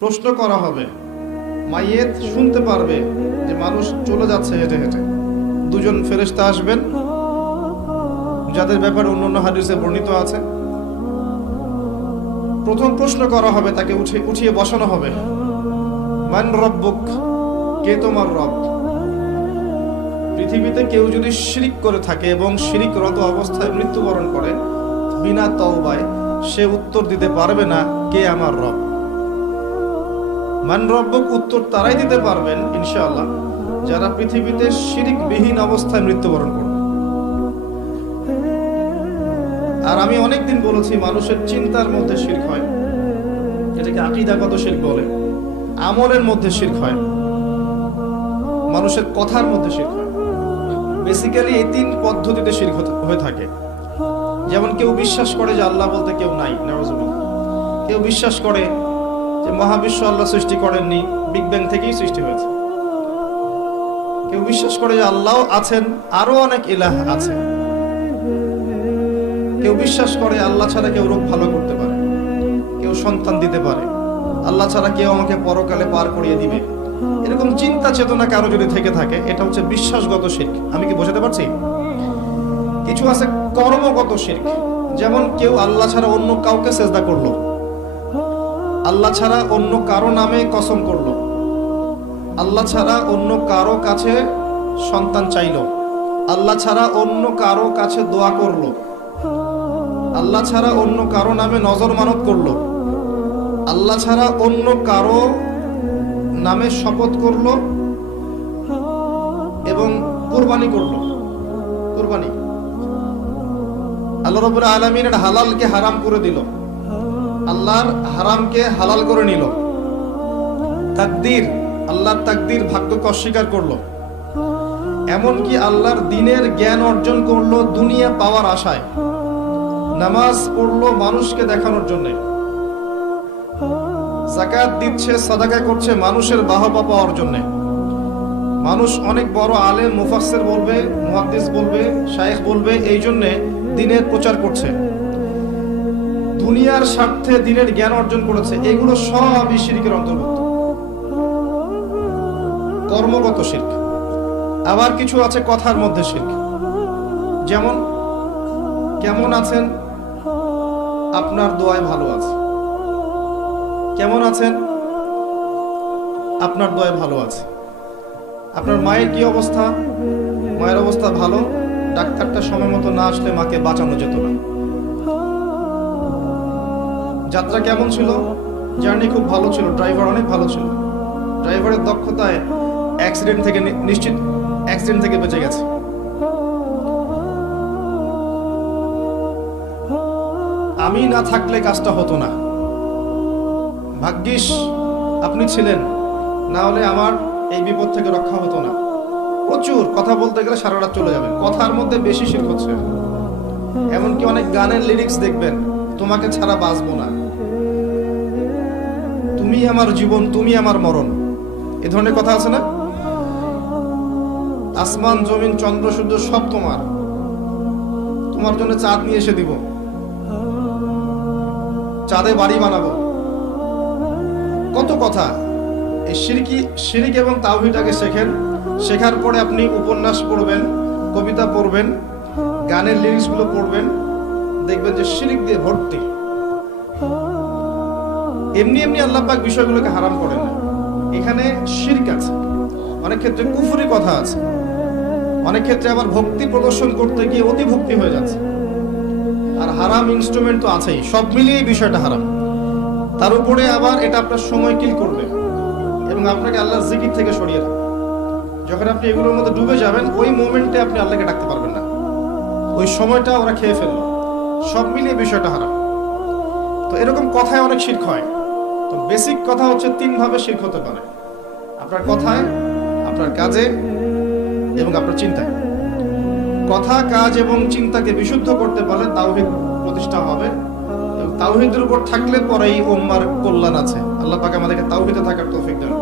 প্রশ্ন করা হবে। মাইয়েত শুনতে পারবে যে মানুষ চলে যাচ্ছে হেঁটে হেঁটে। দুজন ফেরেশতা আসবেন, যাদের ব্যাপারে অন্য অন্য হাদিসে বর্ণিত আছে। প্রথম প্রশ্ন করা হবে, তাকে উঠে, উঠিয়ে বসানো হবে। মান রব্বুক, কে তোমার রব? পৃথিবীতে কেউ যদি শিরিক করে থাকে এবং শিরিকরত অবস্থায় মৃত্যুবরণ করে বিনা তওবায়, সে উত্তর দিতে পারবে না, কে আমার রব? মান রব্বক উত্তর তারাই দিতে পারবেন, ইনশাআল্লাহ। যারা পৃথিবীতে শিরিকবিহীন অবস্থায় মৃত্যুবরণ করবে। আর আমি অনেকদিন বলেছি, মানুষের চিন্তার মধ্যে শির্ক হয়। এটাকে আকিদাগত শির্ক বলে। আমলের মধ্যে শির্ক হয়। মানুষের কথার মধ্যে শির্ক হয়। বেসিক্যালি এই তিন পদ্ধতিতে শির্ক হয়ে থাকে। যেমন কেউ বিশ্বাস করে যে আল্লাহ বলতে কেউ নাই। কেউ বিশ্বাস করে যে মহাবিশ্ব আল্লাহ সৃষ্টি করেননি বিগ ব্যাং থেকেই সৃষ্টি হয়েছে। কেউ বিশ্বাস করে যে আল্লাহ আছেন আরও অনেক ইলাহ আছে। কেউ বিশ্বাস করে আল্লাহ ছাড়া কেউ রোগ ভালো করতে পারে। কেউ সন্তান দিতে পারে। আল্লাহ ছাড়া কেউ আমাকে পরকালে পার করিয়ে দিবে। এরকম চিন্তা চেতনা কারও যদি থেকে থাকে, এটা হচ্ছে বিশ্বাসগত শির্ক। আমি কি বোঝাতে পারছি? কিছু আছে কর্মগত শির্ক। যেমন কেউ আল্লাহ ছাড়া অন্য কাউকে সেজদা করল। আল্লাহ ছাড়া অন্য কারও নামে কসম করল। আল্লাহ ছাড়া অন্য কারও কাছে সন্তান চাইল। আল্লাহ ছাড়া অন্য কারও কাছে দোয়া করল। আল্লাহ ছাড়া অন্য কারও নামে নজর মানত করল। আল্লাহ ছাড়া অন্য কারও নামে শপথ করল এবং কোরবানি করল। কোরবানি। আল্লাহ রবুল আলমিনের হালালকে হারাম করে দিল। আল্লাহর হারামকে হালাল করে নিল। তাকদির, আল্লাহর তাকদির ভাগ্যকে অস্বীকার করল। এমনকি আল্লাহর দিনের জ্ঞান অর্জন করল দুনিয়া পাওয়ার আশায়। নামাজ পড়ল মানুষকে দেখানোর জন্য। জাকাত দিচ্ছে, সাদাকা করছে মানুষের বাহবা পাওয়ার জন্য। মানুষ অনেক বড় আলেম, মুফাসসির বলবে, মুহাদ্দিস বলবে, শায়েখ বলবে, এই জন্যে দিনের প্রচার করছে। দুনিয়ার স্বার্থে দিনের জ্ঞান অর্জন করেছে, এগুলো সবই শিরকের অন্তর্ভুক্ত। কর্মগত শির্ক। আবার কিছু আছে কথার মধ্যে শির্ক। যেমন, কেমন আছেন? আপনার দোয়ায় ভালো আছে। কেমন আছেন? আপনার দোয়ায় ভালো আছে। আপনার মায়ের কি অবস্থা? মায়ের অবস্থা ভালো? ডাক্তারটা সময় মতো না আসলে মাকে বাঁচানো যেত না। যাত্রা কেমন ছিল? জার্নি খুব ভালো ছিল, ড্রাইভার অনেক ভালো ছিল। ড্রাইভারের দক্ষতায় অ্যাক্সিডেন্ট থেকে নিশ্চিত অ্যাক্সিডেন্ট থেকে বেঁচে গেছে। আমি না থাকলে কাজটা হতো না। ভাগ্যিস আপনি ছিলেন, না হলে আমার এই বিপদ থেকে রক্ষা হতো না। প্রচুর কথা বলতে গেলে সারা রাত চলে যাবে। কথার মধ্যে বেশি শির হচ্ছে এমনকি অনেক গানের লিরিক্স দেখবেন, তোমাকে ছাড়া বাঁচবো না। তুমি আমার জীবন, তুমি আমার মরণ। এ ধরনের কথা আছে না? আসমান, জমিন, চন্দ্র, সূর্য সব তোমার। তোমার জন্য চাঁদ নিয়ে এসে দিব। চাঁদে বাড়ি বানাবো। কত কথা। এই সিরকি, সিরিক এবং তাওহিটাকে শেখেন। শেখার পরে আপনি উপন্যাস পড়বেন, কবিতা পড়বেন, গানের লিরিক্সগুলো পড়বেন। দেখবেন যে শিরিক দিয়ে ভর্তি। এমনি এমনি আল্লাহ পাক বিষয়গুলোকে হারাম করেন না। এখানে শিরক আছে। অনেক ক্ষেত্রে কুফুরি কথা আছে। অনেক ক্ষেত্রে আবার ভক্তি প্রদর্শন করতে গিয়ে অতি ভক্তি হয়ে যাচ্ছে। আর হারাম ইনস্ট্রুমেন্ট তো আছেই। সব মিলিয়ে বিষয়টা হারাম। তার উপরে আবার এটা আপনার সময় কিল করবে। এবং আপনাকে আল্লাহর জিকির থেকে সরিয়ে রাখবে। যখন আপনি এগুলোর মধ্যে ডুবে যাবেন, ওই মোমেন্টে আপনি আল্লাহকে ডাকতে পারবেন না। ওই সময়টা ওরা খেয়ে ফেলল। সব মিলিয়ে বিষয়টা হারাম। তো এরকম কথায় অনেক শির্ক হয়। তো বেসিক কথা হচ্ছে তিন ভাবে শির্ক হতে পারে। আপনার কথায়, আপনার কাজে এবং আপনার চিন্তায়। কথা, কাজ এবং চিন্তাকে বিশুদ্ধ করতে পারলে তাওহিদ প্রতিষ্ঠা হবে এবং তাওহিদের উপর থাকলে পরেই উম্মার কল্যাণ আছে। আল্লাহ পাক আমাদেরকে তাওহিদে থাকার তৌফিক দেন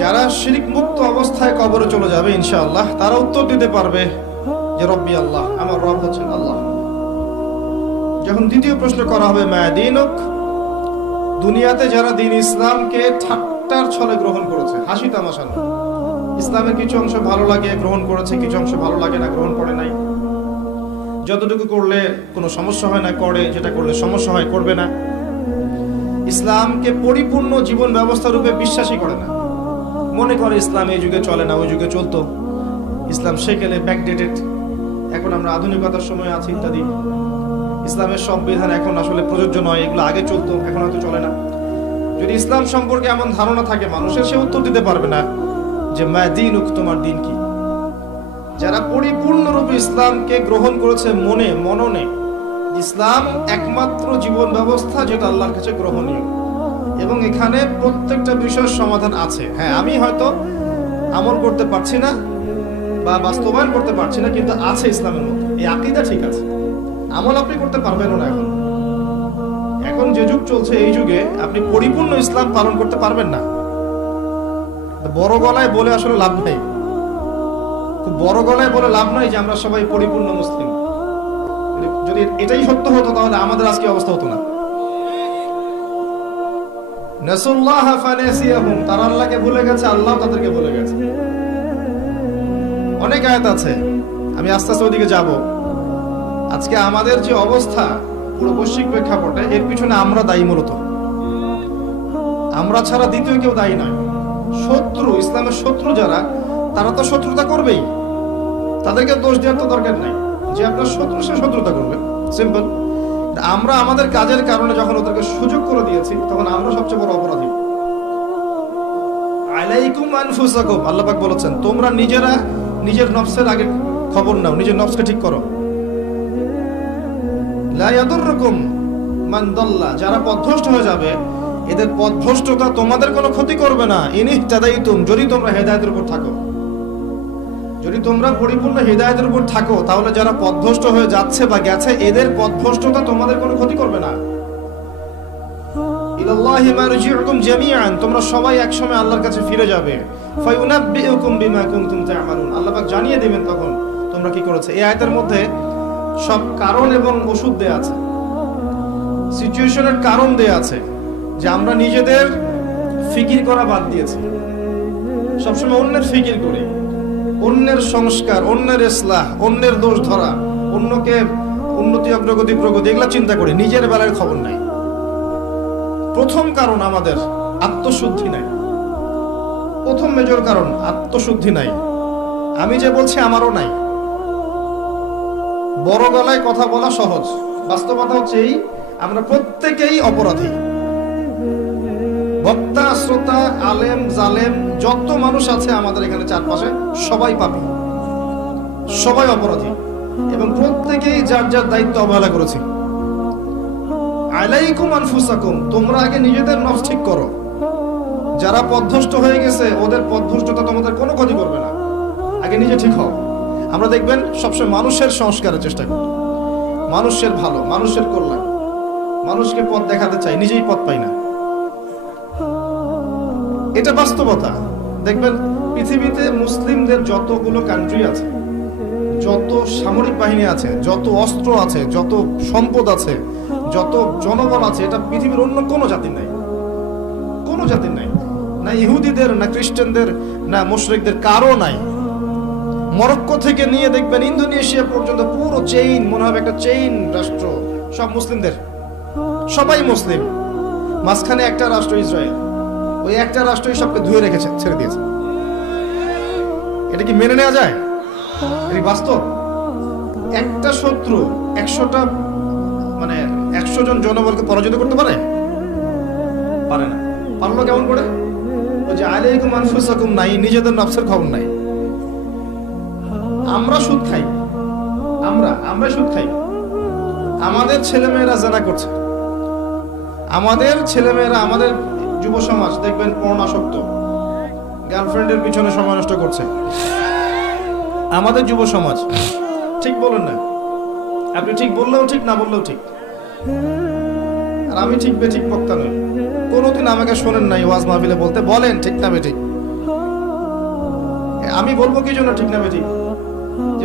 যারা শিরিক মুক্ত অবস্থায় কবরে চলে যাবে ইনশাআল্লাহ, তারা উত্তর দিতে পারবে যে রব্বি আল্লাহ, আমার রব হচ্ছেন আল্লাহ। যখন দ্বিতীয় প্রশ্ন করা হবে মায়াদিনক দুনিয়াতে যারা দিন ইসলামকে ঠাট্টার ছলে গ্রহণ করেছে, হাসি তামাশা নয়। ইসলামের কিছু অংশ ভালো লাগে, গ্রহণ করেছে, কিছু অংশ ভালো লাগে না, গ্রহণ করে নাই। যতটুকু করলে কোনো সমস্যা হয় না, করে, যেটা করলে সমস্যা হয়, করবে না। ইসলামকে পরিপূর্ণ জীবন ব্যবস্থা রূপে বিশ্বাসই করে না। মনে করে ইসলাম এই যুগে চলে না, ওই যুগে চলতো। ইসলাম সেকেলে ব্যাকডেটেড এখন আমরা আধুনিকতার সময় আছি ইত্যাদি। ইসলামের সংবিধান এখন আসলে প্রযোজ্য নয়, এগুলো আগে চলতো, এখন হয়তো চলে না। যদি ইসলাম সম্পর্কে এমন ধারণা থাকে, মানুষের সে উত্তর দিতে পারবে না যে, মা দিন উক তোমার দিন কি? যারা পরিপূর্ণরূপে ইসলামকে গ্রহণ করেছে মনে, মননে, ইসলাম একমাত্র জীবন ব্যবস্থা যেটা আল্লাহর কাছে গ্রহণীয়। এবং এখানে প্রত্যেকটা বিষয়ের সমাধান আছে। হ্যাঁ আমি হয়তো আমল করতে পারছি না বা বাস্তবায়ন করতে পারছি না, কিন্তু আছে ইসলামের মধ্যে। এই আকিদা ঠিক আছে। আমল আপনি করতে পারবেন না এখন। এখন যে যুগ চলছে, এই যুগে আপনি পরিপূর্ণ ইসলাম পালন করতে পারবেন না। বড় গলায় বলে আসলে লাভ নেই। বড় গলায় বলে লাভ নাই যে আমরা সবাই পরিপূর্ণ মুসলিম। যদি এটাই সত্য হতো, তাহলে আমাদের আজকে অবস্থা হতো না। আল্লাহকে গেছে, আল্লাহ তাদেরকে গেছে। অনেক আয়াত আছে। আমি আস্তে আস্তে ওদিকে যাব। আজকে আমাদের যে অবস্থা, পুরো বৈশ্বিক প্রেক্ষাপটে, এর পিছনে আমরা দায়ী মূলত। আমরা ছাড়া দ্বিতীয় কেউ দায়ী নয়। শত্রু, ইসলামের শত্রু যারা, তারা তো শত্রুতা করবেই। তাদেরকে দোষ দেওয়ার তো দরকার নাই। যে আপনার শত্রু, সে শত্রুতা করবে। সিম্পল আমরা আমাদের কাজের কারণে যখন ওদেরকে সুযোগ করে দিয়েছি, তখন আমরা সবচেয়ে বড় অপরাধী। আলাইকুম আনফুসাকুম, আল্লাহ পাক বলেছেন, তোমরা নিজেরা নিজের নফসের আগে খবর নাও, নিজের নফসকে ঠিক করো। যারা পথভ্রষ্ট হয়ে যাবে, এদের পথভ্রষ্টতা তোমাদের কোনো ক্ষতি করবে না। ইনি তাদাইতুম যদি তোমরা হেদায়েতের উপর থাকো। যদি তোমরা পরিপূর্ণ হৃদায়তের উপর থাকো, তাহলে যারা পথভ্রষ্ট হয়ে যাচ্ছে বা গেছে, এদের পথভ্রষ্টতা তোমাদের কোনো ক্ষতি করবে না। তোমরা আল্লাহ জানিয়ে দিবেন তখন তোমরা কি করেছে। এই আয়াতের মধ্যে সব কারণ এবং ওষুধ দেয়া আছে। সিচুয়েশনের কারণ দেয়া আছে যে আমরা নিজেদের ফিকির করা বাদ দিয়েছি। সবসময় অন্যের ফিকির করি। অন্যের সংস্কার, অন্যের ইসলাহ, অন্যের দোষ ধরা, অন্যকে উন্নতি, অগ্রগতি, প্রগতি এগুলা চিন্তা করি। নিজের বেলার খবর নাই। প্রথম কারণ আমাদের আত্মশুদ্ধি নাই। প্রথম মেজর কারণ আত্মশুদ্ধি নাই। আমি যে বলছি আমারও নাই। বড় গলায় কথা বলা সহজ। বাস্তবতা হচ্ছে এই, আমরা প্রত্যেকেই অপরাধী। বক্তা, শ্রোতা, আলেম, জালেম, যত মানুষ আছে আমাদের এখানে চারপাশে, সবাই পাবে সবাই অপরাধী। এবং প্রত্যেকেই যার যার দায়িত্ব অবহেলা করেছি। আলাইকুম আনফুসাকুম, তোমরা আগে নিজেদের নফস ঠিক করো। যারা পথভ্রষ্ট হয়ে গেছে, ওদের পথভ্রষ্টতা তোমাদের কোনো ক্ষতি করবে না। আগে নিজে ঠিক হও। আমরা দেখবেন সবসময় মানুষের সংস্কারের চেষ্টা করি। মানুষের ভালো, মানুষের কল্যাণ। মানুষকে পথ দেখাতে চাই, নিজেই পথ পাই না। এটা বাস্তবতা। দেখবেন পৃথিবীতে মুসলিমদের যতগুলো কান্ট্রি আছে, যত সামরিক বাহিনী আছে, যত অস্ত্র আছে, যত সম্পদ আছে, যত জনবল আছে, এটা পৃথিবীর অন্য কোনো জাতির নাই। কোনো জাতির নাই। না ইহুদিদের, না খ্রিস্টানদের, না মুশরিকদের, কারও নাই। মরক্কো থেকে নিয়ে দেখবেন ইন্দোনেশিয়া পর্যন্ত পুরো চেইন মনে হবে একটা চেইন রাষ্ট্র, সব মুসলিমদের। সবাই মুসলিম। মাঝখানে একটা রাষ্ট্র ইসরায়েল। ওই একটা রাষ্ট্রই সবকে ধুয়ে রেখেছে, ছেড়ে দিয়েছে। এটা কি মেনে নেওয়া যায়? এটা বাস্তব? একটা শত্রু একশোটা মানে একশো জন জনবলকে পরাজিত করতে পারে? পারে না। পারল কেমন করে? ওই যে, আলাইকুম আনফুসাকুম নাই, নিজেদের নফসের খবর নাই। আমরা সুদ খাই। আমরা আমরা সুদ খাই। আমাদের ছেলেমেয়েরা জানা করছে। আমাদের ছেলেমেয়েরা, আমাদের যুব সমাজ, দেখবেন পর্ণাসক্ত। গার্লফ্রেন্ডের পিছনে সময় নষ্ট করছে। আমাদের যুব সমাজ, ঠিক বলেন না। আপনি ঠিক বললেও ঠিক, না বললেও ঠিক। আর আমি ঠিক বে ঠিক বক্তা নই। কোনোদিন আমাকে শোনেন নাই ওয়াজ মাহফিলে বলতে। বলেন, ঠিক না বে ঠিক আমি বলব কি জন্য ঠিক না বে ঠিক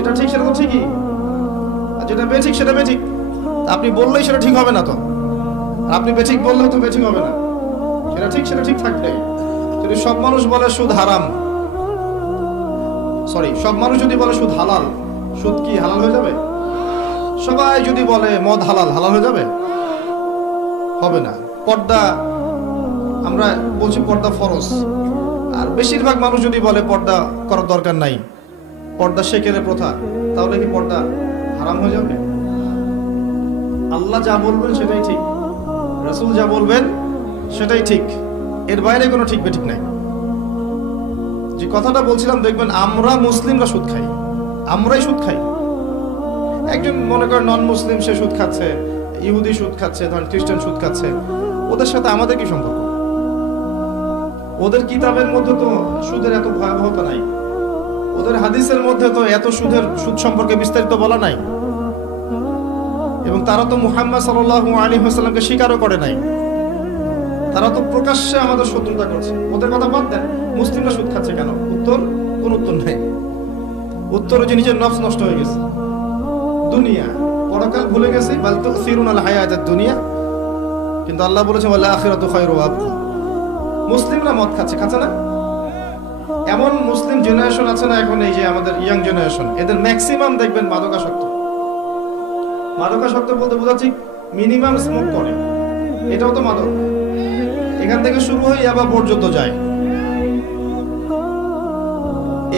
যেটা ঠিক, সেটা তো ঠিকই। আর যেটা বেঠিক, সেটা বেঠিক। আপনি বললেই সেটা ঠিক হবে না তো। আপনি বেঠিক বললেও তো বেঠিক হবে না। সেটা ঠিক সেটা ঠিক থাকবে। যদি সব মানুষ বলে সুদ হারাম সরি সব মানুষ যদি বলে সুদ হালাল, সুদ কি হালাল হয়ে যাবে? সবাই যদি বলে মদ হালাল হালাল হয়ে যাবে? হবে না। পর্দা, আমরা বলছি পর্দা ফরজ। আর বেশিরভাগ মানুষ যদি বলে পর্দা করার দরকার নাই। পর্দা শেখের প্রথা? তাহলে কি পর্দা হারাম হয়ে যাবে? আল্লাহ যা বলবেন সেটাই ঠিক। রসুল যা বলবেন সেটাই ঠিক। এর বাইরে কোনো ঠিক বেঠিক নাই। যে কথাটা বলছিলাম, দেখবেন আমরা মুসলিমরা সুদ খাই। আমরাই সুদ খাই। একজন মনে করেন নন মুসলিম সে সুদ খাচ্ছে, ইহুদি সুদ খাচ্ছে, ধরেন খ্রিস্টান সুদ খাচ্ছে, ওদের সাথে আমাদের কি সম্পর্ক? ওদের কিতাবের মধ্যে তো সুদের এত ভয়াবহতা নাই। ওদের হাদিসের মধ্যে তো এত সুদের সুদ সম্পর্কে বিস্তারিত বলা নাই। এবং তারা তো মুহাম্মদ সাল্লাহ আলী হাসাল্লামকে স্বীকারও করে নাই। তারা তো প্রকাশ্যে আমাদের শত্রুতা করছে। ওদের কথা বাদ দেন, মুসলিমরা সুদ খাচ্ছে কেন? উত্তর, কোন উত্তর নেই। উত্তর যে নিজের নফস নষ্ট হয়ে গেছে। দুনিয়া। পরকাল ভুলে গেছে, বাল তো সিরুন আল হায়াত দুনিয়া। কিন্তু আল্লাহ বলেছে, ওয়াল আখিরাতু খায়রু ওয়া মুসলিমরা মদ খাচ্ছে খাচ্ছে না? এমন মুসলিম জেনারেশন আছে না এখন এই যে আমাদের ইয়াং জেনারেশন এদের ম্যাক্সিমাম দেখবেন মাদকাসক্ত। মাদকাসক্ত বলতে বোঝাচ্ছি মিনিমাম স্মোক করে। এটাও তো মাদক। এখান থেকে শুরু হয়ে আবার পর্যন্ত যায়।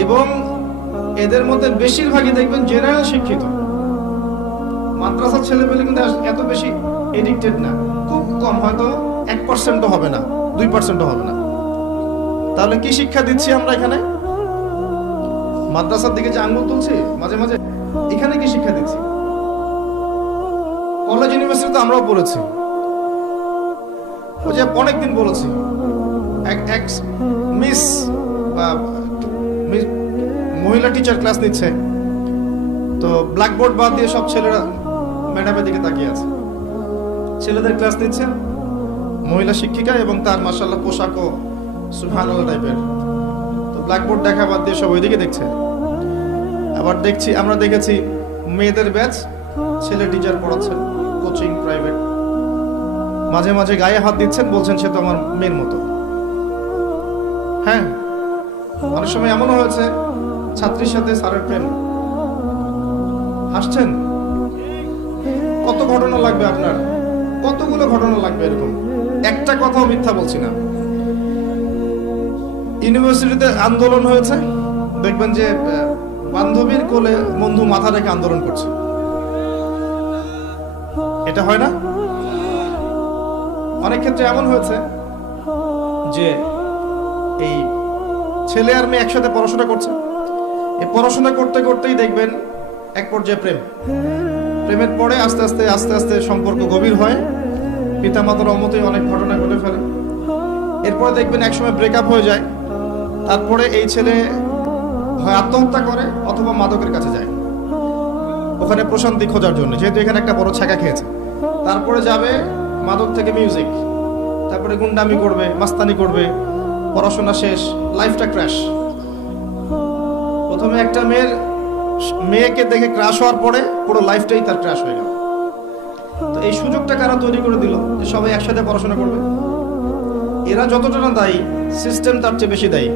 এবং এদের মধ্যে বেশিরভাগই দেখবেন জেনারেল শিক্ষিত। মাদ্রাসার ছেলেপেলে কিন্তু এত বেশি এডিক্টেড না। খুব কম হয়তো এক পার্সেন্টও হবে না, দুই পার্সেন্টও হবে না। তাহলে কি শিক্ষা দিচ্ছি আমরা এখানে? মাদ্রাসার দিকে যে আঙ্গুল তুলছি, মাঝে মাঝে এখানে কি শিক্ষা দিচ্ছি? কলেজ ইউনিভার্সিটিতে আমরাও পড়েছি। ওই যে অনেকদিন বলেছি মিস মহিলা টিচার ক্লাস নিচ্ছে। তো ব্ল্যাকবোর্ড বাদ দিয়ে সব ছেলেরা ম্যাডামের দিকে তাকিয়ে আছে। ছেলেদের ক্লাস নিচ্ছে মহিলা শিক্ষিকা এবং তার মাসাল্লাহ পোশাকও সুহানুল টাইপের তো ব্ল্যাকবোর্ড দেখা বাদ দিয়ে সব ওইদিকে দেখছে। আবার দেখছি, আমরা দেখেছি মেয়েদের ব্যাচ ছেলে টিচার পড়াচ্ছেন কোচিং প্রাইভেট মাঝে মাঝে গায়ে হাত দিচ্ছেন, বলছেন সে তো আমার মেয়ের মতো। হ্যাঁ অনেক সময় এমনও হয়েছে, ছাত্রীর সাথে স্যারের প্রেম। হাসছেন কত ঘটনা লাগবে আপনার? কতগুলো ঘটনা লাগবে এরকম? একটা কথাও মিথ্যা বলছি না। ইউনিভার্সিটিতে আন্দোলন হয়েছে। দেখবেন যে বান্ধবীর কোলে বন্ধু মাথা রেখে আন্দোলন করছে। এটা হয় না? অনেক ক্ষেত্রে এমন হয়েছে যে, এই ছেলে আর মেয়ে একসাথে পড়াশোনা করছে। এই পড়াশোনা করতে করতেই দেখবেন এক পর্যায়ে প্রেম। প্রেমের পরে আস্তে আস্তে আস্তে আস্তে সম্পর্ক গভীর হয়। পিতা মাতার অমতে অনেক ঘটনা ঘটে ফেলে। এরপরে দেখবেন একসময় ব্রেকআপ হয়ে যায়। তারপরে এই ছেলে হয় আত্মহত্যা করে অথবা মাদকের কাছে যায়। ওখানে প্রশান্তি খোঁজার জন্য, যেহেতু এখানে একটা বড় ছাকা খেয়েছে। তারপরে যাবে মাদক থেকে মিউজিক তারপরে গুন্ডামি করবে, মাস্তানি করবে, পড়াশোনা শেষ লাইফটা ক্র্যাশ প্রথমে একটা মেয়ের মেয়েকে দেখে ক্রাশ হওয়ার পরে পুরো লাইফটাই তার ক্র্যাশ হয়ে গেল। তো এই সুযোগটা কারা তৈরি করে দিল যে সবাই একসাথে পড়াশোনা করবে? এরা যতটা না দায়ী সিস্টেম তার চেয়ে বেশি দায়ী।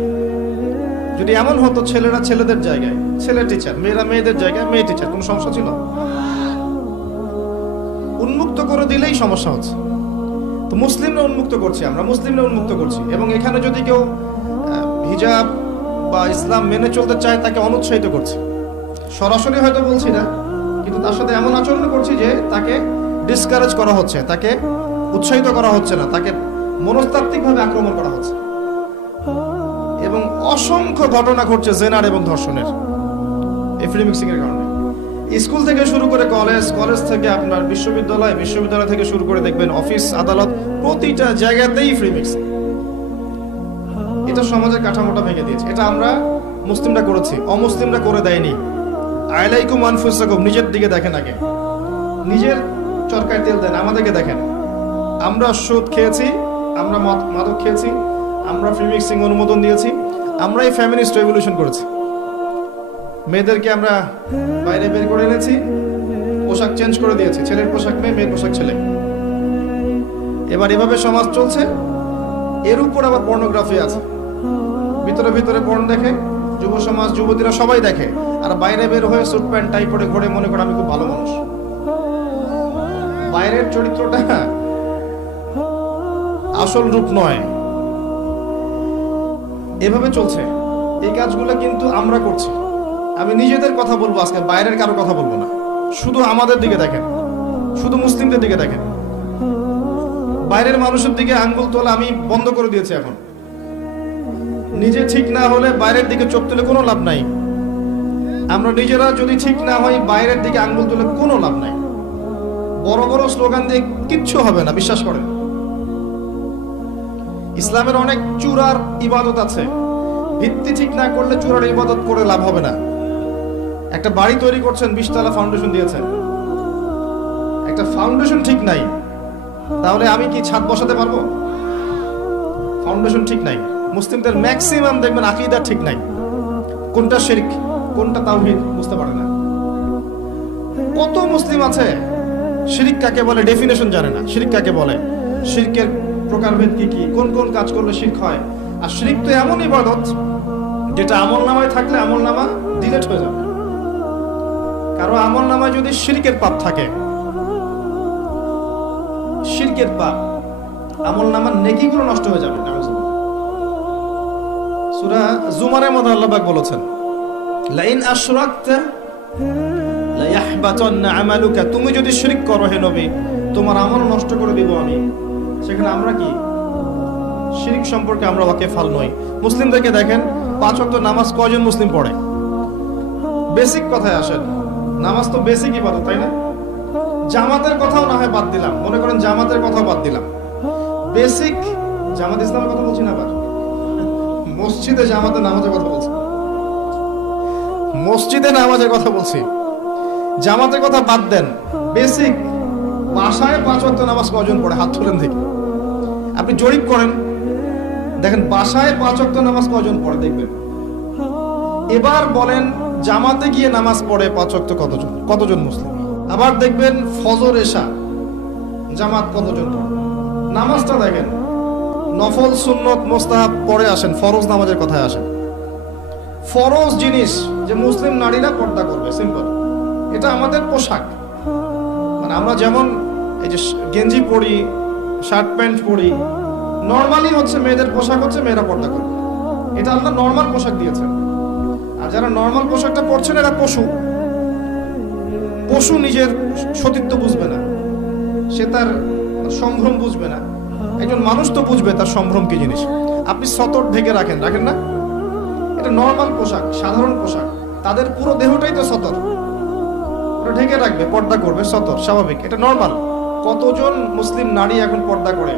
যদি এমন হতো ছেলেরা ছেলেদের জায়গায়, ছেলে টিচার মেয়েরা মেয়েদের জায়গায়, মেয়ে টিচার কোনো সমস্যা ছিল? উন্মুক্ত করে দিলেই সমস্যা হচ্ছে। তো মুসলিমরা উন্মুক্ত করছি আমরা, মুসলিমরা উন্মুক্ত করছি। এবং এখানে যদি কেউ হিজাব বা ইসলাম মেনে চলতে চায়, তাকে অনুৎসাহিত করছি। সরাসরি হয়তো বলছি না, কিন্তু তার সাথে এমন আচরণ করছি যে তাকে ডিসকারেজ করা হচ্ছে, তাকে উৎসাহিত করা হচ্ছে না, তাকে মনস্তাত্ত্বিকভাবে আক্রমণ করা হচ্ছে। অসংখ্য ঘটনা ঘটছে জেনার এবং ধর্ষণের। এই ফ্রি মিক্সিং এর কারণে। স্কুল থেকে শুরু করে কলেজ কলেজ থেকে আপনার বিশ্ববিদ্যালয় বিশ্ববিদ্যালয় থেকে শুরু করে দেখবেন অফিস, আদালত, প্রতিটা জায়গাতেই ফ্রি মিক্সিং এটা সমাজের কাঠামোটা ভেঙে দিয়েছে। এটা আমরা মুসলিমরা করেছি, অমুসলিমরা করে দেয়নি। আয়লাইকুম আনফুসাকুম, নিজের দিকে দেখেন আগে। নিজের চরকায় তেল দেন, আমাদেরকে দেখেন। আমরা সুদ খেয়েছি, আমরা মদ- মাদক খেয়েছি, আমরা ফ্রি মিক্সিং অনুমোদন দিয়েছি। আমরা এই ফ্যামিলিস্ট রেভলিউশন করেছি। মেয়েদেরকে আমরা বাইরে বের করে এনেছি, পোশাক চেঞ্জ করে দিয়েছি। ছেলের পোশাক মেয়ে মেয়ের পোশাক ছেলে এবার এভাবে সমাজ চলছে, এর উপর আবার পর্নোগ্রাফি আছে। ভিতরে ভিতরে পর্ন দেখে, যুব সমাজ, যুবতীরা সবাই দেখে। আর বাইরে বের হয়ে স্যুট প্যান্ট টাই পরে ঘুরে, মনে করে আমি খুব ভালো মানুষ। বাইরের চরিত্রটা আসল রূপ নয়। এভাবে চলছে। এই কাজগুলো কিন্তু আমরা করছি। আমি নিজেদের কথা বলব আজকে, বাইরের কারও কথা বলব না। শুধু আমাদের দিকে দেখেন। শুধু মুসলিমদের দিকে দেখেন। বাইরের মানুষের দিকে আঙ্গুল তোলা আমি বন্ধ করে দিয়েছি এখন। নিজে ঠিক না হলে বাইরের দিকে চোখ তুলে কোনো লাভ নাই। আমরা নিজেরা যদি ঠিক না হই, বাইরের দিকে আঙ্গুল তুলে কোনো লাভ নাই। বড় বড় স্লোগান দিয়ে কিচ্ছু হবে না, বিশ্বাস করেন। ইসলামের অনেক চূড়ার ইবাদত আছে। ভিত্তি ঠিক না করলে চূড়ার ইবাদত করে লাভ হবে না। একটা বাড়ি তৈরি করছেন, বিশতলা ফাউন্ডেশন দিয়েছেন। একটা ফাউন্ডেশন ঠিক নাই। তাহলে আমি কি ছাদ বসাতে পারব? ফাউন্ডেশন ঠিক নাই। মুসলিমদের ম্যাক্সিমাম দেখবেন আকিদা ঠিক নাই। কোনটা শিরক, কোনটা তাওহীদ বুঝতে পারে না। কত মুসলিম আছে, শিরিক কাকে বলে? ডেফিনেশন জানে না। শিরিক কাকে বলে? শিরকের প্রকারভেদ কি কি? কোন কোন কাজ করলে শিরক হয়? আর শিরিক তো এমন ইবাদত, যেটা আমল নামায় থাকলে আমল নামা ডিলেট হয়ে যাবে। কারও আমল নামায় যদি শিরকের পাপ থাকে, শিরকের পাপ, আমল নামার নেকিগুলো নষ্ট হয়ে যাবে। সূরা জুমারের মধ্যে আল্লাহ পাক বলেছেন, লাইন আশরাকতা তুমি যদি শিরক করো হে নবী, তোমার আমল নষ্ট করে দিব আমি। সেখানে আমরা কি? শিরিক সম্পর্কে আমরা ওয়াকে ফাল নই। মুসলিমদেরকে দেখেন, পাঁচ ওয়াক্ত নামাজ কয়জন মুসলিম পড়ে? বেসিক কথায় আসেন। নামাজ তো বেসিক ইবাদত, তাই না? জামাতের কথাও না হয় বাদ দিলাম। মনে করেন জামাতের কথাও বাদ দিলাম। বেসিক জামাত ইসলামের কথা বলছি না আবার? মসজিদে জামাতে নামাজের কথা বলছি। মসজিদে নামাজের কথা বলছি। জামাতের কথা বাদ দেন। বেসিক বাসায় পাঁচ ওয়াক্ত নামাজ কজন পড়ে, হাত তুলেন দেখি। আপনি জরিপ করেন, দেখেন বাসায় পাঁচ ওয়াক্ত নামাজ কজন পড়ে, দেখবেন। এবার বলেন, জামাতে গিয়ে নামাজ পড়ে পাঁচ ওয়াক্ত কতজন? কতজন মুসলিম? আবার দেখবেন ফজর এশা, জামাত কতজন পড়ে? নামাজটা দেখেন, নফল, সুন্নত, মোস্তাহাব পরে আসেন, ফরজ নামাজের কথায় আসেন। ফরজ জিনিস যে মুসলিম নারীরা পর্দা করবে সিম্পল এটা আমাদের পোশাক। মানে আমরা যেমন এই যে গেঞ্জি পরি শার্ট প্যান্ট পরি নর্মালি হচ্ছে মেয়েদের পোশাক হচ্ছে মেয়েরা পর্দা করবে এটা আল্লাহ নর্মাল পোশাক দিয়েছেন। আর যারা নর্মাল পোশাকটা পরছেন, এরা পশু। পশু নিজের সতীত্ব বুঝবে না। সে তার সম্ভ্রম বুঝবে না। একজন মানুষ তো বুঝবে তার সম্ভ্রম কি জিনিস। আপনি সতর ঢেকে রাখেন রাখেন না? এটা নর্মাল পোশাক, সাধারণ পোশাক। তাদের পুরো দেহটাই তো সতর। ঢেকে রাখবে, পর্দা করবে, সতর, স্বাভাবিক। এটা নর্মাল কতজন মুসলিম নারী এখন পর্দা করে?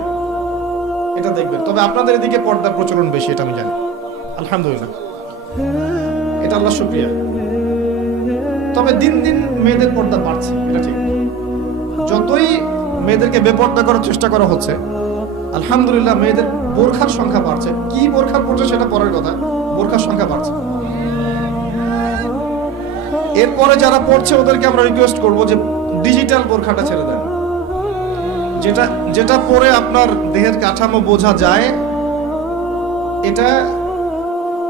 এটা দেখবেন। তবে আপনাদের এদিকে পর্দার প্রচলন বেশি, এটা আমি জানি। আলহামদুলিল্লাহ। এটা আল্লাহ শুক্রিয়া। তবে দিন দিন মেয়েদের পর্দা বাড়ছে, এটা ঠিক। যতই মেয়েদেরকে বেপর্দা করার চেষ্টা করা হচ্ছে, আলহামদুলিল্লাহ মেয়েদের বোরখার সংখ্যা বাড়ছে। কি বোরখা পড়ছে সেটা পরের কথা। বোরখার সংখ্যা বাড়ছে। এরপরে যারা পড়ছে, ওদেরকে আমরা রিকোয়েস্ট করব যে ডিজিটাল বোরখাটা ছেড়ে দেন। যেটা যেটা পরে আপনার দেহের কাঠামো বোঝা যায়, এটা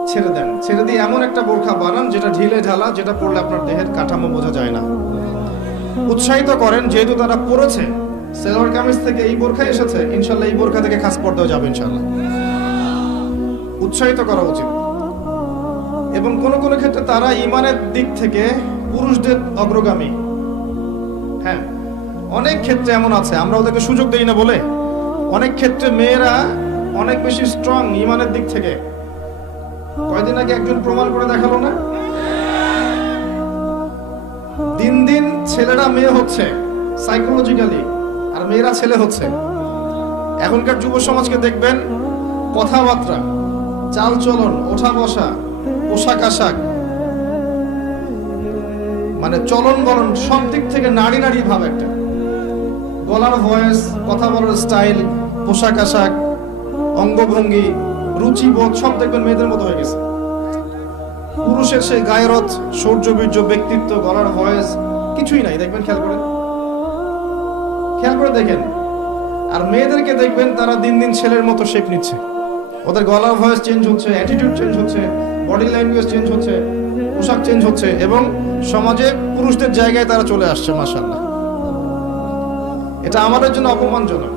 ছেড়ে দেন। ছেড়ে দিয়ে এমন একটা বোরখা বানান, যেটা ঢিলে ঢালা, যেটা পরলে আপনার দেহের কাঠামো বোঝা যায় না। উৎসাহিত করেন, যেহেতু তারা পড়েছে সেলোয়ার কামিজ থেকে এই বোরখা এসেছে, ইনশাল্লাহ এই বোরখা থেকে খাস পর্দাও যাবে, ইনশাল্লাহ। উৎসাহিত করা উচিত। এবং কোন কোন ক্ষেত্রে তারা ইমানের দিক থেকে পুরুষদের অগ্রগামী। হ্যাঁ। অনেক ক্ষেত্রে এমন আছে, আমরা ওদেরকে সুযোগ দেই না বলে। অনেক ক্ষেত্রে মেয়েরা অনেক বেশি স্ট্রং ইমানের দিক থেকে। কয়দিন আগে একজন প্রমাণ করে দেখাল না? দিন দিন ছেলেরা মেয়ে হচ্ছে সাইকোলজিক্যালি আর মেয়েরা ছেলে হচ্ছে। এখনকার যুব সমাজকে দেখবেন, কথাবার্তা চাল চলন ওঠা বসা পোশাক আশাক মানে চলন বলন সব দিক থেকে নারী নারী ভাব একটা। গলার ভয়েস কথা বলার স্টাইল পোশাক আশাক, অঙ্গভঙ্গি, রুচিবোধ, সব দেখবেন মেয়েদের মতো হয়ে গেছে। পুরুষের সেই গায়রত সৌর্য, বীর্য, ব্যক্তিত্ব, গলার ভয়েস কিছুই নাই, দেখবেন, খেয়াল করে। খেয়াল করে দেখেন। আর মেয়েদেরকে দেখবেন, তারা দিন দিন ছেলের মতো শেপ নিচ্ছে। ওদের গলার ভয়েস চেঞ্জ হচ্ছে অ্যাটিটিউড চেঞ্জ হচ্ছে বডি ল্যাঙ্গুয়েজ চেঞ্জ হচ্ছে, পোশাক চেঞ্জ হচ্ছে, এবং সমাজে পুরুষদের জায়গায় তারা চলে আসছে মাসাল্লাহ এটা আমাদের জন্য অপমানজনক।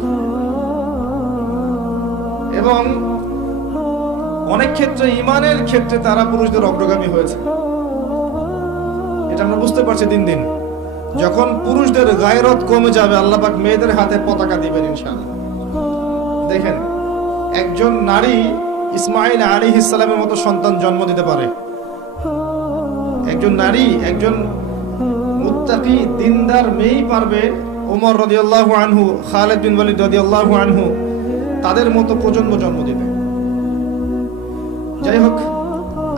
এবং অনেক ক্ষেত্রে ইমানের ক্ষেত্রে তারা পুরুষদের অগ্রগামী হয়েছে। এটা আমরা বুঝতে পারছি দিন দিন। যখন পুরুষদের গায়রত কমে যাবে আল্লাহ পাক মেয়েদের হাতে পতাকা দিবেন ইনশাআল্লাহ। দেখেন, একজন নারী ইসমাইল আলী ইসলামের মতো সন্তান জন্ম দিতে পারে। একজন নারী, একজন মুত্তাকি, দিনদার মেয়েই পারবে ওমর রদিয়াল্লাহু আনহু, খালেদ বিন ওয়ালিদ রদিয়াল্লাহু আনহু তাদের মতো প্রজন্ম জন্ম দিবে। যাই হোক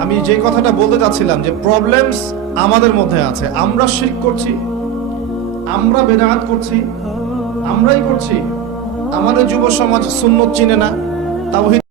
আমি যে কথাটা বলতে চাচ্ছিলাম যে প্রবলেমস আমাদের মধ্যে আছে। আমরা শিখ করছি, আমরা বেদাত করছি, আমরাই করছি। আমাদের যুব সমাজ সুন্নত চিনে না, তাওহীদ